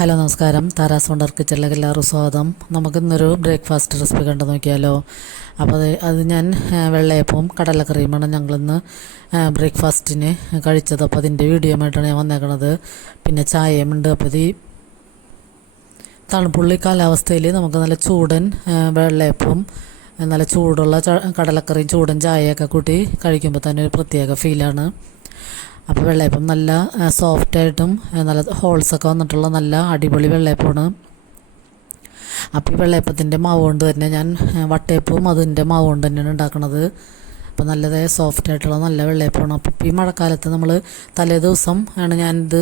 Hello നമസ്കാരം. Tara's wonder കിച്ചണിലേക്ക് എല്ലാവർക്കും സ്വാഗതം. നമുക്കിന്നൊരു ബ്രേക്ക്ഫാസ്റ്റ് റെസിപ്പി കണ്ടു നോക്കിയാലോ. അപ്പോൾ അത് ഞാൻ വെള്ളയപ്പവും കടലക്കറിയുമാണ് ഞങ്ങളിന്ന് ബ്രേക്ക്ഫാസ്റ്റിന് കഴിച്ചത്. അപ്പോൾ അതിൻ്റെ വീഡിയോ ആയിട്ടാണ് ഞാൻ വന്നേക്കണത്. പിന്നെ ചായയുമുണ്ട്. അപ്പോൾ ഇത് തണുപ്പുള്ളി കാലാവസ്ഥയിൽ നമുക്ക് നല്ല ചൂടൻ വെള്ളയപ്പവും നല്ല ചൂടുള്ള കടലക്കറിയും ചൂടൻ ചായയൊക്കെ കൂട്ടി കഴിക്കുമ്പോൾ തന്നെ ഒരു പ്രത്യേക ഫീലാണ്. അപ്പോൾ വെള്ളയപ്പം നല്ല സോഫ്റ്റായിട്ടും നല്ല ഹോൾസൊക്കെ വന്നിട്ടുള്ള നല്ല അടിപൊളി വെള്ളയപ്പമാണ്. അപ്പോൾ ഈ വെള്ളയപ്പത്തിൻ്റെ മാവ് കൊണ്ട് തന്നെ ഞാൻ വട്ടയപ്പവും അതിൻ്റെ മാവ് കൊണ്ട് തന്നെയാണ് ഉണ്ടാക്കുന്നത്. അപ്പോൾ നല്ലത് സോഫ്റ്റായിട്ടുള്ള നല്ല വെള്ളയപ്പമാണ്. അപ്പോൾ ഇപ്പോൾ ഈ മഴക്കാലത്ത് നമ്മൾ തലേ ദിവസം ആണ് ഞാനിത്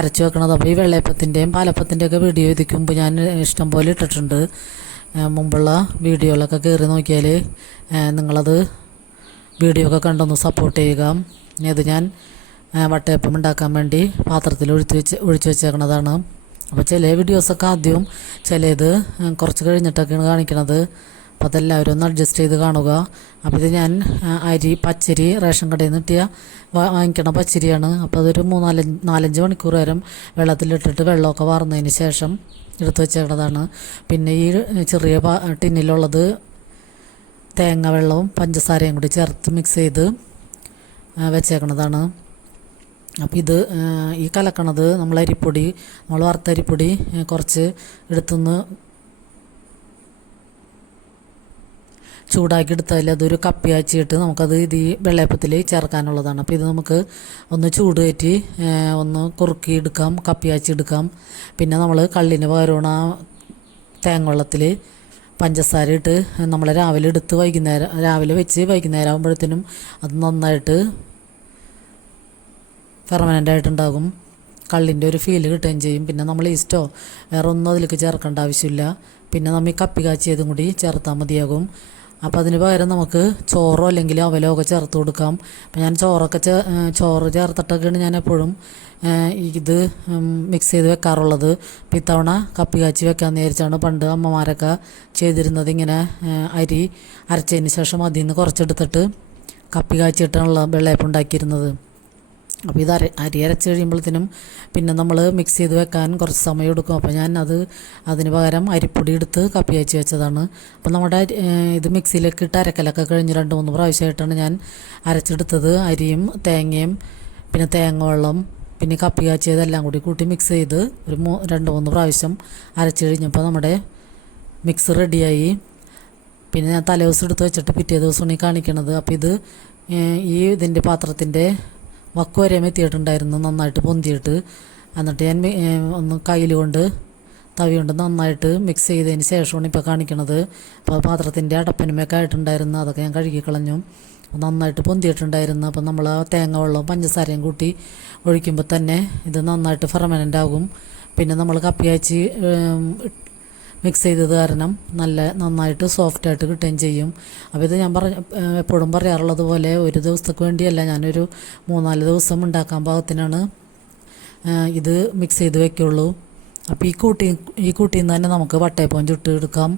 അരച്ച് വെക്കണത്. അപ്പോൾ ഈ വെള്ളയപ്പത്തിൻ്റെയും പാലപ്പത്തിൻ്റെയൊക്കെ വീഡിയോ ഇതിക്കുമ്പോൾ ഞാൻ ഇഷ്ടം പോലെ ഇട്ടിട്ടുണ്ട്. മുമ്പുള്ള വീഡിയോയിലൊക്കെ കയറി നോക്കിയാൽ നിങ്ങളത് വീഡിയോ ഒക്കെ കണ്ടൊന്ന് സപ്പോർട്ട് ചെയ്യുക. ഇത് ഞാൻ വട്ടയപ്പം ഉണ്ടാക്കാൻ വേണ്ടി പാത്രത്തിൽ ഒഴിച്ച് വെച്ചേക്കണതാണ്. അപ്പോൾ ചില വീഡിയോസൊക്കെ ആദ്യവും ചിലത് കുറച്ച് കഴിഞ്ഞിട്ടൊക്കെയാണ് കാണിക്കണത്. അപ്പോൾ അതെല്ലാവരും ഒന്ന് അഡ്ജസ്റ്റ് ചെയ്ത് കാണുക. അപ്പോൾ ഇത് ഞാൻ പച്ചരി റേഷൻ കടയിൽ നിന്ന് വാങ്ങിക്കണ പച്ചരിയാണ്. അപ്പോൾ അതൊരു 4-5 മണിക്കൂർ നേരം വെള്ളത്തിലിട്ടിട്ട് വെള്ളമൊക്കെ വാർന്നതിന് ശേഷം എടുത്ത് വെച്ചേക്കണതാണ്. പിന്നെ ഈ ചെറിയ ടിന്നിലുള്ളത് തേങ്ങ വെള്ളവും പഞ്ചസാരയും കൂടി ചേർത്ത് മിക്സ് ചെയ്ത് വെച്ചേക്കണതാണ്. അപ്പോൾ ഇത് ഈ കലക്കണത് നമ്മൾ വറുത്തരിപ്പൊടി കുറച്ച് എടുത്തുനിന്ന് ചൂടാക്കി എടുത്താൽ അതൊരു കപ്പി ആച്ചിട്ട് നമുക്കത് ഈ വെള്ളയപ്പത്തിൽ ചേർക്കാനുള്ളതാണ്. അപ്പോൾ ഇത് നമുക്ക് ഒന്ന് ചൂട് കയറ്റി ഒന്ന് കുറുക്കി എടുക്കാം, കപ്പിയാച്ചി എടുക്കാം. പിന്നെ നമ്മൾ കള്ളിന് പകരമാണ് തേങ്ങ വെള്ളത്തിൽ പഞ്ചസാര ഇട്ട് നമ്മൾ രാവിലെ വെച്ച് വൈകുന്നേരം ആകുമ്പോഴത്തേനും അത് നന്നായിട്ട് പെർമനൻ്റായിട്ടുണ്ടാകും. കള്ളിൻ്റെ ഒരു ഫീല് കിട്ടുകയും ചെയ്യും. പിന്നെ നമ്മൾ ഈസ്റ്റോ വേറെ ഒന്നും അതിലേക്ക് ചേർക്കേണ്ട ആവശ്യമില്ല. പിന്നെ നമ്മൾ ഈ കപ്പി കാച്ചിയതും കൂടി ചേർത്താൽ മതിയാകും. അപ്പോൾ അതിന് പകരം നമുക്ക് ചോറോ അല്ലെങ്കിൽ അവലോ ഒക്കെ ചേർത്ത് കൊടുക്കാം. അപ്പോൾ ഞാൻ ചോറ് ചേർത്തിട്ടൊക്കെയാണ് ഞാൻ എപ്പോഴും ഇത് മിക്സ് ചെയ്ത് വെക്കാറുള്ളത്. അപ്പോൾ ഇത്തവണ കപ്പി കാച്ചി വെക്കാമെന്ന് വിചാരിച്ചാണ് പണ്ട് അമ്മമാരൊക്കെ ചെയ്തിരുന്നത്. ഇങ്ങനെ അരി അരച്ചതിന് ശേഷം അതിൽ നിന്ന് കുറച്ചെടുത്തിട്ട് കപ്പി കാച്ചിട്ടാണുള്ള വെള്ളയപ്പം ഉണ്ടാക്കിയിരുന്നത്. അപ്പോൾ ഇത് അരി അരച്ച് കഴിയുമ്പോഴത്തേനും പിന്നെ നമ്മൾ മിക്സ് ചെയ്ത് വെക്കാൻ കുറച്ച് സമയം എടുക്കും. അപ്പോൾ ഞാൻ അതിന് പകരം അരിപ്പൊടി എടുത്ത് കപ്പി കാച്ചി വെച്ചതാണ്. അപ്പോൾ നമ്മുടെ ഇത് മിക്സിയിലേക്ക് ഇട്ട് അരക്കലൊക്കെ കഴിഞ്ഞ് 2-3 പ്രാവശ്യമായിട്ടാണ് ഞാൻ അരച്ചെടുത്തത്. അരിയും തേങ്ങയും പിന്നെ തേങ്ങ വെള്ളം പിന്നെ കപ്പി കാച്ചിയതെല്ലാം കൂടി കൂട്ടി മിക്സ് ചെയ്ത് ഒരു 2-3 പ്രാവശ്യം അരച്ച് കഴിഞ്ഞപ്പോൾ നമ്മുടെ മിക്സ് റെഡിയായി. പിന്നെ ഞാൻ തലേദിവസം എടുത്ത് വെച്ചിട്ട് പിറ്റേ ദിവസമാണ് ഈ കാണിക്കണത്. അപ്പോൾ ഇതിൻ്റെ പാത്രത്തിൻ്റെ വക്ക് വരെ എത്തിയിട്ടുണ്ടായിരുന്നു, നന്നായിട്ട് പൊന്തിയിട്ട്. എന്നിട്ട് ഞാൻ ഒന്ന് തവി കൊണ്ട് നന്നായിട്ട് മിക്സ് ചെയ്തതിന് ശേഷമാണ് ഇപ്പോൾ കാണിക്കണത്. അപ്പോൾ പാത്രത്തിൻ്റെ അടപ്പനുമൊക്കെ ആയിട്ടുണ്ടായിരുന്നു, അതൊക്കെ ഞാൻ കഴുകി കളഞ്ഞു. നന്നായിട്ട് പൊന്തിയിട്ടുണ്ടായിരുന്നു. അപ്പോൾ നമ്മൾ ആ തേങ്ങ വെള്ളവും പഞ്ചസാരയും കൂട്ടി ഒഴിക്കുമ്പോൾ തന്നെ ഇത് നന്നായിട്ട് ഫെർമനൻ്റ് ആകും. പിന്നെ നമ്മൾ കപ്പിയാച്ചി മിക്സ് ചെയ്തത് കാരണം നന്നായിട്ട് സോഫ്റ്റായിട്ട് കിട്ടുകയും ചെയ്യും. അപ്പോൾ ഇത് ഞാൻ എപ്പോഴും പറയാറുള്ളത് പോലെ ഒരു ദിവസത്തേക്ക് വേണ്ടിയല്ല, ഞാനൊരു 3-4 ദിവസം ഉണ്ടാക്കാൻ പാകത്തിനാണ് ഇത് മിക്സ് ചെയ്ത് വെക്കുള്ളൂ. അപ്പോൾ ഈ കൂട്ടിയിൽ നിന്ന് തന്നെ നമുക്ക് വട്ടയപ്പം ചുട്ട് എടുക്കാം.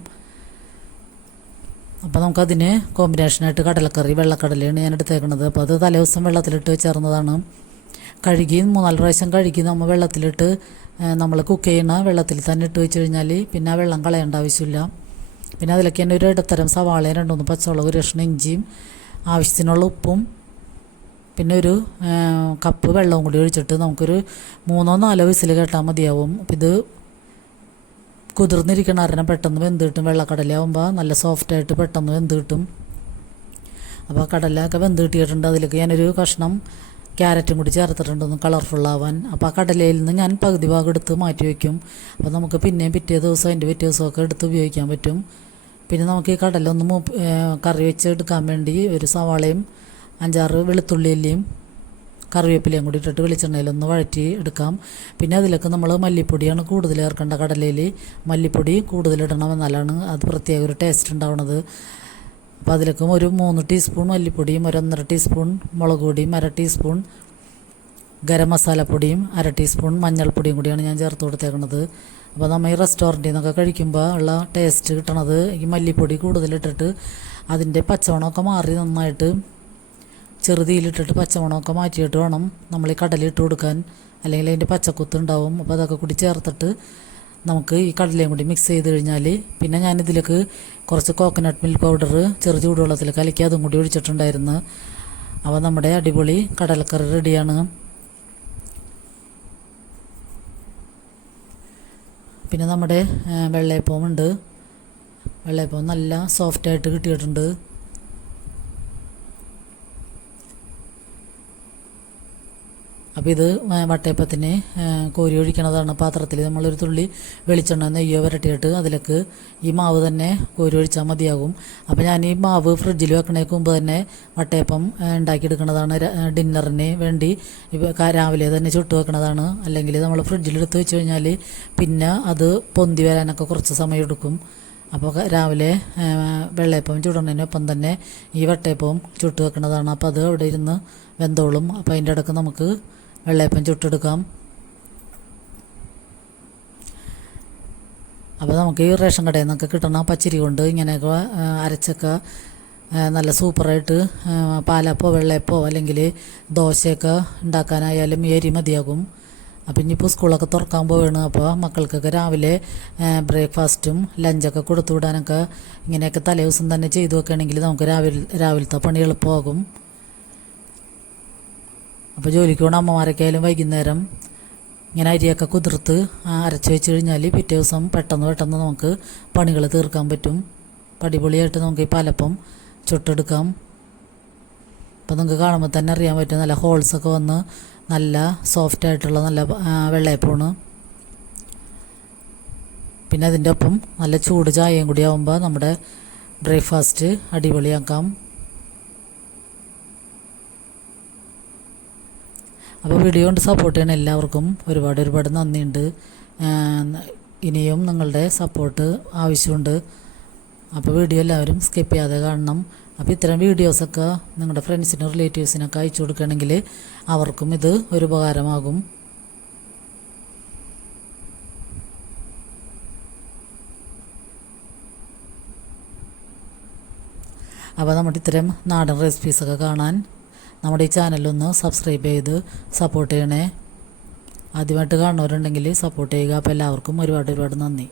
അപ്പോൾ നമുക്കതിന് കോമ്പിനേഷനായിട്ട് കടലക്കറി വെള്ളക്കടലയാണ് ഞാൻ എടുത്തേക്കുന്നത്. അപ്പോൾ അത് തലേദിവസം വെള്ളത്തിലിട്ട് ചേർന്നതാണ്. 3-4 പ്രാവശ്യം കഴുകി നമ്മൾ വെള്ളത്തിലിട്ട് നമ്മൾ കുക്ക് ചെയ്യുന്ന വെള്ളത്തിൽ തന്നെ ഇട്ട് വെച്ച് കഴിഞ്ഞാൽ പിന്നെ ആ വെള്ളം കളയേണ്ട ആവശ്യമില്ല. പിന്നെ അതിലേക്ക് തന്നെ ഒരു ഇടത്തരം സവാളയും 2-3 പച്ചമുളക്, ഒരു കഷ്ണം ഇഞ്ചിയും, ആവശ്യത്തിനുള്ള ഉപ്പും പിന്നെ ഒരു കപ്പ് വെള്ളവും കൂടി ഒഴിച്ചിട്ട് നമുക്കൊരു 3-4 വിസിൽ കേട്ടാൽ മതിയാവും. അപ്പോൾ ഇത് കുതിർന്നിരിക്കണ കാരണം പെട്ടെന്ന് വെന്ത് കിട്ടും. വെള്ളക്കടലയാകുമ്പോൾ നല്ല സോഫ്റ്റായിട്ട് പെട്ടെന്ന് വെന്ത് കിട്ടും. അപ്പോൾ കടലയൊക്കെ വെന്ത് കിട്ടിയിട്ടുണ്ട്. അതിലേക്ക് ഞാനൊരു കഷ്ണം ക്യാരറ്റും കൂടി ചേർത്തിട്ടുണ്ടെന്ന് കളർഫുള്ളാവാൻ. അപ്പോൾ ആ കടലയിൽ നിന്ന് ഞാൻ പകുതി ഭാഗം എടുത്ത് മാറ്റി വയ്ക്കും. അപ്പോൾ നമുക്ക് പിന്നെയും പിറ്റേ ദിവസമൊക്കെ എടുത്ത് ഉപയോഗിക്കാൻ പറ്റും. പിന്നെ നമുക്ക് ഈ കടല ഒന്ന് കറി വെച്ച് എടുക്കാൻ വേണ്ടി ഒരു സവാളയും 5-6 വെളുത്തുള്ളി അല്ലിയും കറിവേപ്പിലയും കൂടി ഇട്ടിട്ട് വെളിച്ചെണ്ണയിലൊന്ന് വഴറ്റി എടുക്കാം. പിന്നെ അതിലേക്ക് നമ്മൾ മല്ലിപ്പൊടിയാണ് കൂടുതൽ ചേർക്കേണ്ട. കടലയിൽ മല്ലിപ്പൊടി കൂടുതലിടണം, എന്നാലാണ് അത് പ്രത്യേക ഒരു ടേസ്റ്റ് ഉണ്ടാവുന്നത്. അപ്പോൾ അതിലേക്കും ഒരു 3 ടീസ്പൂൺ മല്ലിപ്പൊടിയും 1.5 ടീസ്പൂൺ മുളക് പൊടിയും 1/2 ടീസ്പൂൺ ഗരം മസാലപ്പൊടിയും 1/2 ടീസ്പൂൺ മഞ്ഞൾപ്പൊടിയും കൂടിയാണ് ഞാൻ ചേർത്ത് കൊടുത്തേക്കുന്നത്. അപ്പോൾ നമ്മൾ ഈ റെസ്റ്റോറൻറ്റിൽ നിന്നൊക്കെ കഴിക്കുമ്പോൾ ഉള്ള ടേസ്റ്റ് കിട്ടണത് ഈ മല്ലിപ്പൊടി കൂടുതലിട്ടിട്ട് അതിൻ്റെ പച്ചമണമൊക്കെ മാറി നന്നായിട്ട് ചെറുതീയിലിട്ടിട്ട് പച്ചമണമൊക്കെ മാറ്റിയിട്ട് വേണം നമ്മൾ ഈ കടലിട്ട് കൊടുക്കാൻ. അല്ലെങ്കിൽ അതിൻ്റെ പച്ചക്കുത്ത് ഉണ്ടാവും. അപ്പോൾ അതൊക്കെ കൂടി ചേർത്തിട്ട് നമുക്ക് ഈ കടലയും കൂടി മിക്സ് ചെയ്ത് കഴിഞ്ഞാൽ പിന്നെ ഞാനിതിലേക്ക് കുറച്ച് കോക്കനട്ട് മിൽക്ക് പൗഡർ ചൂടുവെള്ളത്തിൽ കലക്കി അതും കൂടി ഒഴിച്ചിട്ടുണ്ടായിരുന്നു. അപ്പോൾ നമ്മുടെ അടിപൊളി കടലക്കറി റെഡിയാണ്. പിന്നെ നമ്മുടെ വെള്ളയപ്പം ഉണ്ട്. വെള്ളയപ്പം നല്ല സോഫ്റ്റായിട്ട് കിട്ടിയിട്ടുണ്ട്. അപ്പോൾ ഇത് വട്ടയപ്പത്തിന് കോരി ഒഴിക്കണതാണ്. പാത്രത്തിൽ നമ്മളൊരു തുള്ളി വെളിച്ചെണ്ണ നെയ്യോ വരട്ടിയിട്ട് അതിലേക്ക് ഈ മാവ് തന്നെ കോരി ഒഴിച്ചാൽ മതിയാകും. അപ്പോൾ ഞാൻ ഈ മാവ് ഫ്രിഡ്ജിൽ വെക്കണേക്ക് മുമ്പ് തന്നെ വട്ടയപ്പം ഉണ്ടാക്കിയെടുക്കുന്നതാണ്. ഡിന്നറിന് വേണ്ടി രാവിലെ തന്നെ ചുട്ട് വെക്കണതാണ്. അല്ലെങ്കിൽ നമ്മൾ ഫ്രിഡ്ജിലെടുത്ത് വെച്ച് കഴിഞ്ഞാൽ പിന്നെ അത് പൊന്തി വരാനൊക്കെ കുറച്ച് സമയം എടുക്കും. അപ്പോൾ രാവിലെ വെള്ളയപ്പം ചുടുന്നതിനൊപ്പം തന്നെ ഈ വട്ടയപ്പവും ചുട്ട് വെക്കുന്നതാണ്. അപ്പോൾ അത് അവിടെ ഇരുന്ന് വെന്തോളും. അപ്പോൾ അതിൻ്റെ ഇടയ്ക്ക് നമുക്ക് വെള്ളയപ്പം ചുട്ടെടുക്കാം. അപ്പോൾ നമുക്ക് ഈ റേഷൻ കടയിൽ നിന്നൊക്കെ കിട്ടണ പച്ചരി കൊണ്ട് ഇങ്ങനെയൊക്കെ അരച്ചൊക്കെ നല്ല സൂപ്പറായിട്ട് പാലപ്പോ വെള്ളയപ്പോ അല്ലെങ്കിൽ ദോശയൊക്കെ ഉണ്ടാക്കാനായാലും ഈ അരി മതിയാകും. അപ്പം ഇനിയിപ്പോൾ സ്കൂളൊക്കെ തുറക്കാൻ പോവുകയാണ്. അപ്പോൾ മക്കൾക്കൊക്കെ രാവിലെ ബ്രേക്ക്ഫാസ്റ്റും ലഞ്ചൊക്കെ കൊടുത്തു വിടാനൊക്കെ ഇങ്ങനെയൊക്കെ തലേ ദിവസം തന്നെ ചെയ്തു വെക്കുകയാണെങ്കിൽ നമുക്ക് രാവിലത്തെ പണി എളുപ്പമാകും. അപ്പോൾ ജോലിക്ക് പോകണ അമ്മമാരൊക്കെ ആയാലും വൈകുന്നേരം ഇങ്ങനെ അരിയൊക്കെ കുതിർത്ത് അരച്ച് വെച്ച് കഴിഞ്ഞാൽ പിറ്റേ ദിവസം പെട്ടെന്ന് നമുക്ക് പണികൾ തീർക്കാൻ പറ്റും. അടിപൊളിയായിട്ട് നമുക്ക് ഈ പാലപ്പം ചുട്ടെടുക്കാം. അപ്പോൾ നിങ്ങൾക്ക് കാണുമ്പോൾ തന്നെ അറിയാൻ പറ്റും നല്ല ഹോൾസൊക്കെ വന്ന് നല്ല സോഫ്റ്റായിട്ടുള്ള നല്ല വെള്ളയപ്പമാണ്. പിന്നെ അതിൻ്റെ ഒപ്പം നല്ല ചൂട് ചായയും കൂടി ആകുമ്പോൾ നമ്മുടെ ബ്രേക്ക്ഫാസ്റ്റ് അടിപൊളിയാക്കാം. അപ്പോൾ വീഡിയോ കൊണ്ട് സപ്പോർട്ട് ചെയ്യണ എല്ലാവർക്കും ഒരുപാട് നന്ദിയുണ്ട്. ഇനിയും നിങ്ങളുടെ സപ്പോർട്ട് ആവശ്യമുണ്ട്. അപ്പോൾ വീഡിയോ എല്ലാവരും സ്കിപ്പ് ചെയ്യാതെ കാണണം. അപ്പോൾ ഇത്തരം വീഡിയോസൊക്കെ നിങ്ങളുടെ ഫ്രണ്ട്സിനും റിലേറ്റീവ്സിനൊക്കെ അയച്ചു കൊടുക്കുകയാണെങ്കിൽ അവർക്കും ഇത് ഒരു ഉപകാരമാകും. അപ്പോൾ നമ്മുടെ ഇത്തരം നാടൻ റെസിപ്പീസൊക്കെ കാണാൻ നമ്മുടെ ഈ ചാനലൊന്ന് സബ്സ്ക്രൈബ് ചെയ്ത് സപ്പോർട്ട് ചെയ്യണേ. ആദ്യമായിട്ട് കാണുന്നവരുണ്ടെങ്കിൽ സപ്പോർട്ട് ചെയ്യുക. അപ്പോൾ എല്ലാവർക്കും ഒരുപാട് നന്ദി.